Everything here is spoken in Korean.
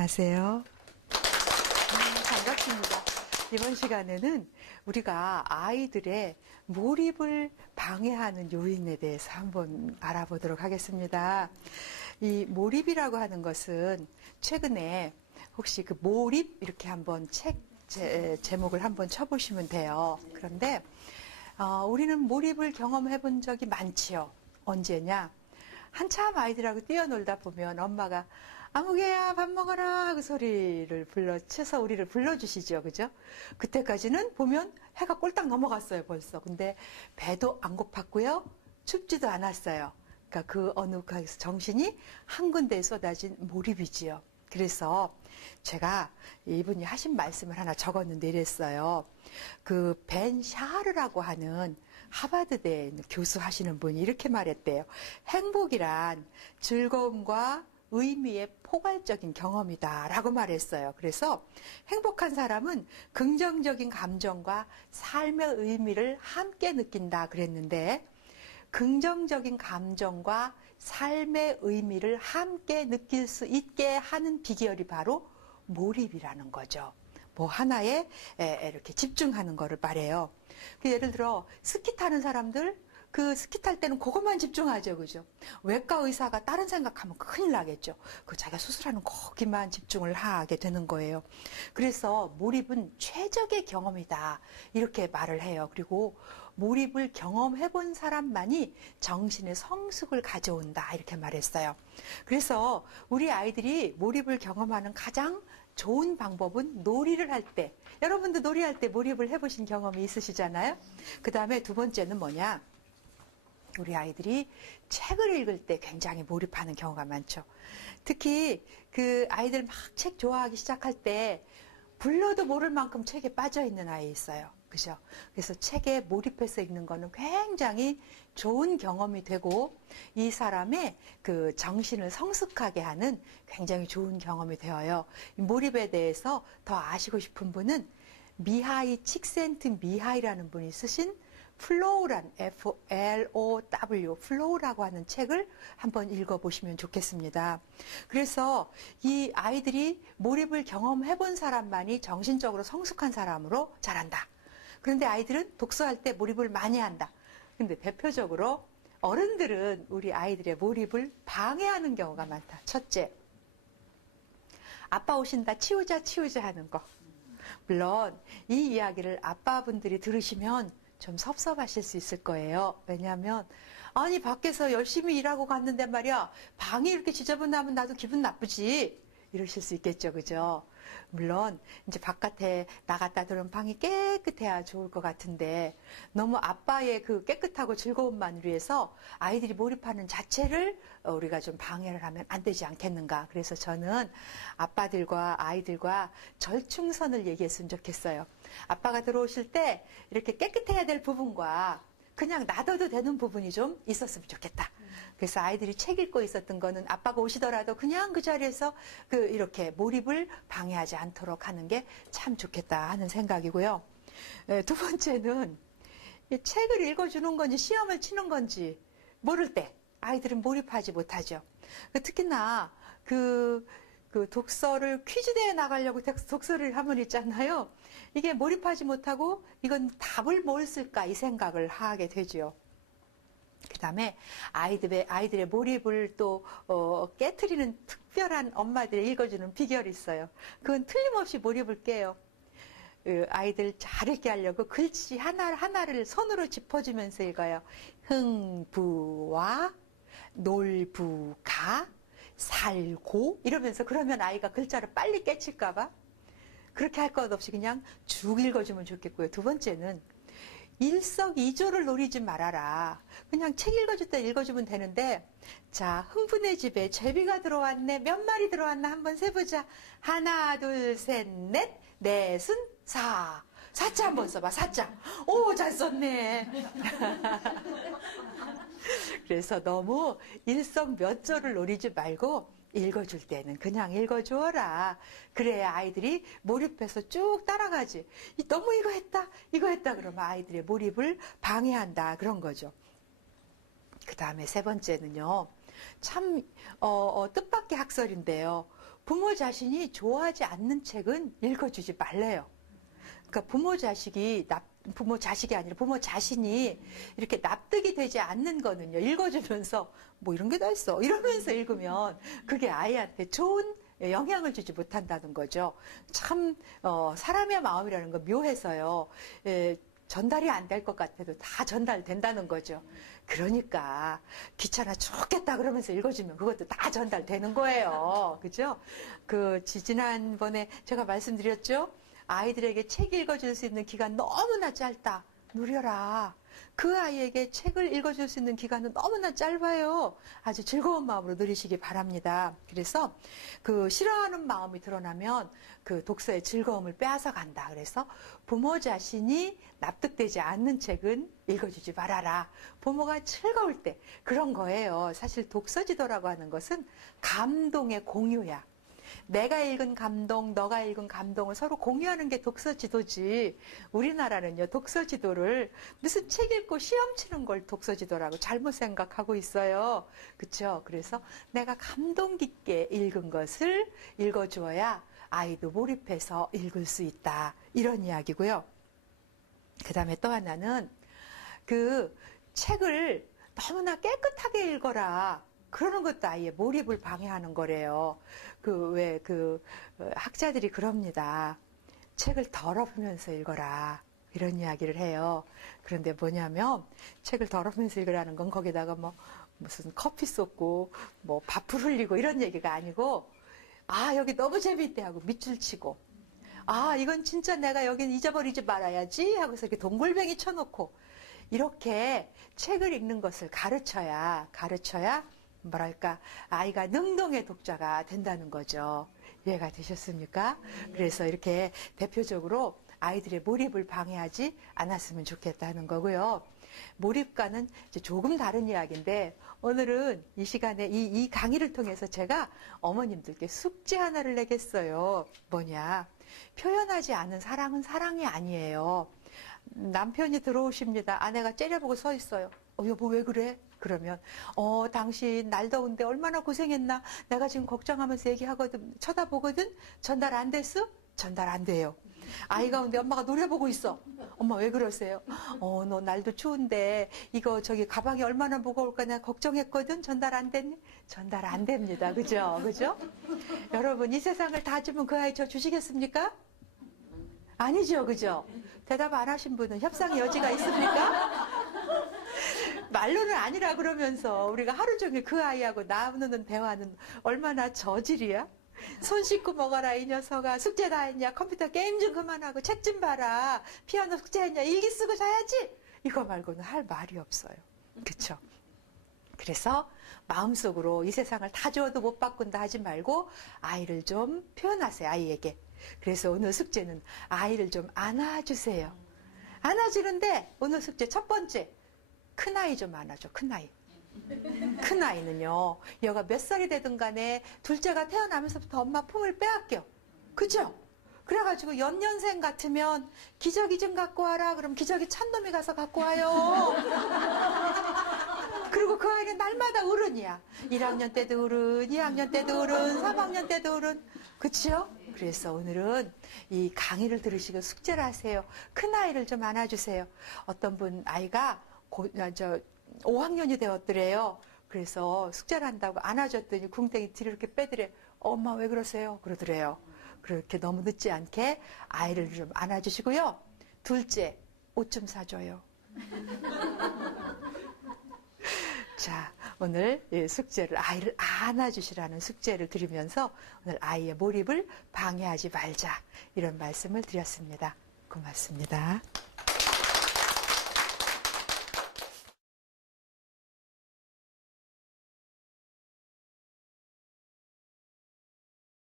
안녕하세요. 음, 반갑습니다. 이번 시간에는 우리가 아이들의 몰입을 방해하는 요인에 대해서 한번 알아보도록 하겠습니다. 이 몰입이라고 하는 것은 최근에 혹시 그 몰입 이렇게 한번 책 제, 제목을 한번 쳐보시면 돼요. 그런데 어, 우리는 몰입을 경험해 본 적이 많지요. 언제냐? 한참 아이들하고 뛰어놀다 보면 엄마가 아무개야 밥 먹어라 하고 소리를 불러 쳐서 우리를 불러주시죠. 그죠? 그때까지는 보면 해가 꼴딱 넘어갔어요 벌써. 근데 배도 안 고팠고요. 춥지도 않았어요. 그러니까 그 어느 가에서 정신이 한 군데에 쏟아진 몰입이지요. 그래서 제가 이분이 하신 말씀을 하나 적었는데 이랬어요. 그 벤 샤르라고 하는 하버드대에 있는 교수 하시는 분이 이렇게 말했대요. 행복이란 즐거움과 의미의 포괄적인 경험이다라고 말했어요. 그래서 행복한 사람은 긍정적인 감정과 삶의 의미를 함께 느낀다 그랬는데 긍정적인 감정과 삶의 의미를 함께 느낄 수 있게 하는 비결이 바로 몰입이라는 거죠. 뭐 하나에 에, 이렇게 집중하는 거를 말해요. 그 예를 들어 스키 타는 사람들 그 스키 탈 때는 그것만 집중하죠, 그죠? 외과 의사가 다른 생각하면 큰일 나겠죠. 그 자기가 수술하는 거기만 집중을 하게 되는 거예요. 그래서 몰입은 최적의 경험이다 이렇게 말을 해요. 그리고 몰입을 경험해 본 사람만이 정신의 성숙을 가져온다 이렇게 말했어요. 그래서 우리 아이들이 몰입을 경험하는 가장 좋은 방법은 놀이를 할 때, 여러분도 놀이할 때 몰입을 해보신 경험이 있으시잖아요? 그 다음에 두 번째는 뭐냐? 우리 아이들이 책을 읽을 때 굉장히 몰입하는 경우가 많죠. 특히 그 아이들 막 책 좋아하기 시작할 때 불러도 모를 만큼 책에 빠져 있는 아이 있어요. 그죠? 그래서 책에 몰입해서 읽는 거는 굉장히 좋은 경험이 되고 이 사람의 그 정신을 성숙하게 하는 굉장히 좋은 경험이 되어요. 이 몰입에 대해서 더 아시고 싶은 분은 미하이 칙센트 미하이라는 분이 쓰신 플로우란 F-L-O-W 플로우라고 하는 책을 한번 읽어보시면 좋겠습니다. 그래서 이 아이들이 몰입을 경험해 본 사람만이 정신적으로 성숙한 사람으로 자란다. 그런데 아이들은 독서할 때 몰입을 많이 한다. 근데 대표적으로 어른들은 우리 아이들의 몰입을 방해하는 경우가 많다. 첫째, 아빠 오신다 치우자 치우자 하는 거. 물론 이 이야기를 아빠분들이 들으시면 좀 섭섭하실 수 있을 거예요. 왜냐하면 아니 밖에서 열심히 일하고 갔는데 말이야 방이 이렇게 지저분하면 나도 기분 나쁘지 이러실 수 있겠죠, 그죠? 물론 이제 바깥에 나갔다 들어온 방이 깨끗해야 좋을 것 같은데 너무 아빠의 그 깨끗하고 즐거움만을 위해서 아이들이 몰입하는 자체를 어, 우리가 좀 방해를 하면 안 되지 않겠는가. 그래서 저는 아빠들과 아이들과 절충선을 얘기했으면 좋겠어요. 아빠가 들어오실 때 이렇게 깨끗해야 될 부분과 그냥 놔둬도 되는 부분이 좀 있었으면 좋겠다. 그래서 아이들이 책 읽고 있었던 거는 아빠가 오시더라도 그냥 그 자리에서 그 이렇게 몰입을 방해하지 않도록 하는 게 참 좋겠다 하는 생각이고요. 에, 두 번째는 이 책을 읽어주는 건지 시험을 치는 건지 모를 때 아이들은 몰입하지 못하죠. 특히나 그, 그 독서를 퀴즈대회 나가려고 독- 독서를 하면 있잖아요. 이게 몰입하지 못하고 이건 답을 뭘 쓸까 이 생각을 하게 되죠. 그 다음에 아이들의, 아이들의 몰입을 또, 어, 깨트리는 특별한 엄마들이 읽어주는 비결이 있어요. 그건 틀림없이 몰입을 깨요. 그 아이들 잘 읽게 하려고 글씨 하나, 하나를 손으로 짚어주면서 읽어요. 흥부와 놀부가 살고 이러면서 그러면 아이가 글자를 빨리 깨칠까봐 그렇게 할 것 없이 그냥 쭉 읽어주면 좋겠고요. 두 번째는 일석이조를 노리지 말아라. 그냥 책 읽어줄 때 읽어주면 되는데, 자, 흥분의 집에 제비가 들어왔네. 몇 마리 들어왔나 한번 세보자. 하나, 둘, 셋, 넷, 넷은 사. 사자 한번 써봐, 사자. 오, 잘 썼네. 그래서 너무 일석 몇 조를 노리지 말고 읽어줄 때는 그냥 읽어주어라. 그래야 아이들이 몰입해서 쭉 따라가지. 이- 너무 이거 했다, 이거 했다 그러면 아이들의 몰입을 방해한다. 그런 거죠. 그 다음에 세 번째는요. 참, 어, 어, 뜻밖의 학설인데요. 부모 자신이 좋아하지 않는 책은 읽어주지 말래요. 그러니까 부모 자식이 납, 부모 자식이 아니라 부모 자신이 이렇게 납득이 되지 않는 거는요. 읽어주면서 뭐 이런 게 다 있어 이러면서 읽으면 그게 아이한테 좋은 영향을 주지 못한다는 거죠. 참 어, 사람의 마음이라는 거 묘해서요. 예, 전달이 안 될 것 같아도 다 전달된다는 거죠. 그러니까 귀찮아 죽겠다 그러면서 읽어주면 그것도 다 전달되는 거예요. 그죠? 그 지- 지난번에 제가 말씀드렸죠. 아이들에게 책 읽어줄 수 있는 기간 너무나 짧다. 누려라. 그 아이에게 책을 읽어줄 수 있는 기간은 너무나 짧아요. 아주 즐거운 마음으로 누리시기 바랍니다. 그래서 그 싫어하는 마음이 드러나면 그 독서의 즐거움을 빼앗아 간다. 그래서 부모 자신이 납득되지 않는 책은 읽어주지 말아라. 부모가 즐거울 때 그런 거예요. 사실 독서지도라고 하는 것은 감동의 공유야. 내가 읽은 감동, 너가 읽은 감동을 서로 공유하는 게 독서 지도지. 우리나라는요, 독서 지도를 무슨 책 읽고 시험 치는 걸 독서 지도라고 잘못 생각하고 있어요. 그쵸? 그래서 내가 감동 깊게 읽은 것을 읽어주어야 아이도 몰입해서 읽을 수 있다. 이런 이야기고요. 그 다음에 또 하나는 그 책을 너무나 깨끗하게 읽어라. 그러는 것도 아이의 몰입을 방해하는 거래요. 그, 왜, 그, 어, 학자들이 그럽니다. 책을 더럽으면서 읽어라. 이런 이야기를 해요. 그런데 뭐냐면, 책을 더럽으면서 읽으라는 건 거기다가 뭐, 무슨 커피 쏟고, 뭐, 밥풀 흘리고 이런 얘기가 아니고, 아, 여기 너무 재밌대 하고 밑줄 치고, 아, 이건 진짜 내가 여긴 잊어버리지 말아야지 하고서 이렇게 동글뱅이 쳐놓고, 이렇게 책을 읽는 것을 가르쳐야, 가르쳐야, 뭐랄까, 아이가 능동의 독자가 된다는 거죠. 이해가 되셨습니까? 그래서 이렇게 대표적으로 아이들의 몰입을 방해하지 않았으면 좋겠다는 거고요. 몰입과는 조금 다른 이야기인데, 오늘은 이 시간에 이, 이 강의를 통해서 제가 어머님들께 숙제 하나를 내겠어요. 뭐냐. 표현하지 않은 사랑은 사랑이 아니에요. 남편이 들어오십니다. 아내가 째려보고 서 있어요. 어, 여보, 왜 그래? 그러면, 어, 당신 날 더운데 얼마나 고생했나? 내가 지금 걱정하면서 얘기하거든, 쳐다보거든? 전달 안 됐어? 전달 안 돼요. 아이가 근데 엄마가 노래 보고 있어. 엄마 왜 그러세요? 어, 너 날도 추운데 이거 저기 가방이 얼마나 무거울까 내가 걱정했거든. 전달 안 됐니? 전달 안 됩니다. 그죠? 그죠? 여러분 이 세상을 다 주면 그 아이 저 주시겠습니까? 아니죠. 그죠? 대답 안 하신 분은 협상의 여지가 있습니까? 말로는 아니라 그러면서 우리가 하루 종일 그 아이하고 나누는 대화는 얼마나 저질이야? 손 씻고 먹어라 이 녀석아. 숙제 다 했냐? 컴퓨터 게임 좀 그만하고 책 좀 봐라. 피아노 숙제 했냐? 일기 쓰고 자야지. 이거 말고는 할 말이 없어요. 그쵸? 그래서 마음속으로 이 세상을 다 줘도 못 바꾼다 하지 말고 아이를 좀 표현하세요 아이에게. 그래서 오늘 숙제는 아이를 좀 안아주세요. 안아주는데 오늘 숙제 첫 번째 큰 아이 좀 안아줘 큰 아이 큰 아이는요, 얘가 몇 살이 되든 간에 둘째가 태어나면서부터 엄마 품을 빼앗겨. 그죠? 그래가지고 연년생 같으면 기저귀 좀 갖고 와라. 그럼 기저귀 찬 놈이 가서 갖고 와요. 그리고 그 아이는 날마다 어른이야. 1학년 때도 어른, 2학년 때도 어른, 3학년 때도 어른. 그치요? 그래서 오늘은 이 강의를 들으시고 숙제를 하세요. 큰 아이를 좀 안아주세요. 어떤 분 아이가 고, 아, 저 5학년이 되었더래요. 그래서 숙제를 한다고 안아줬더니 궁뎅이 뒤로 이렇게 빼드래. 엄마 왜 그러세요? 그러더래요. 그렇게 너무 늦지 않게 아이를 좀 안아주시고요. 둘째, 옷 좀 사줘요. 자, 오늘 이 숙제를, 아이를 안아주시라는 숙제를 드리면서 오늘 아이의 몰입을 방해하지 말자. 이런 말씀을 드렸습니다. 고맙습니다.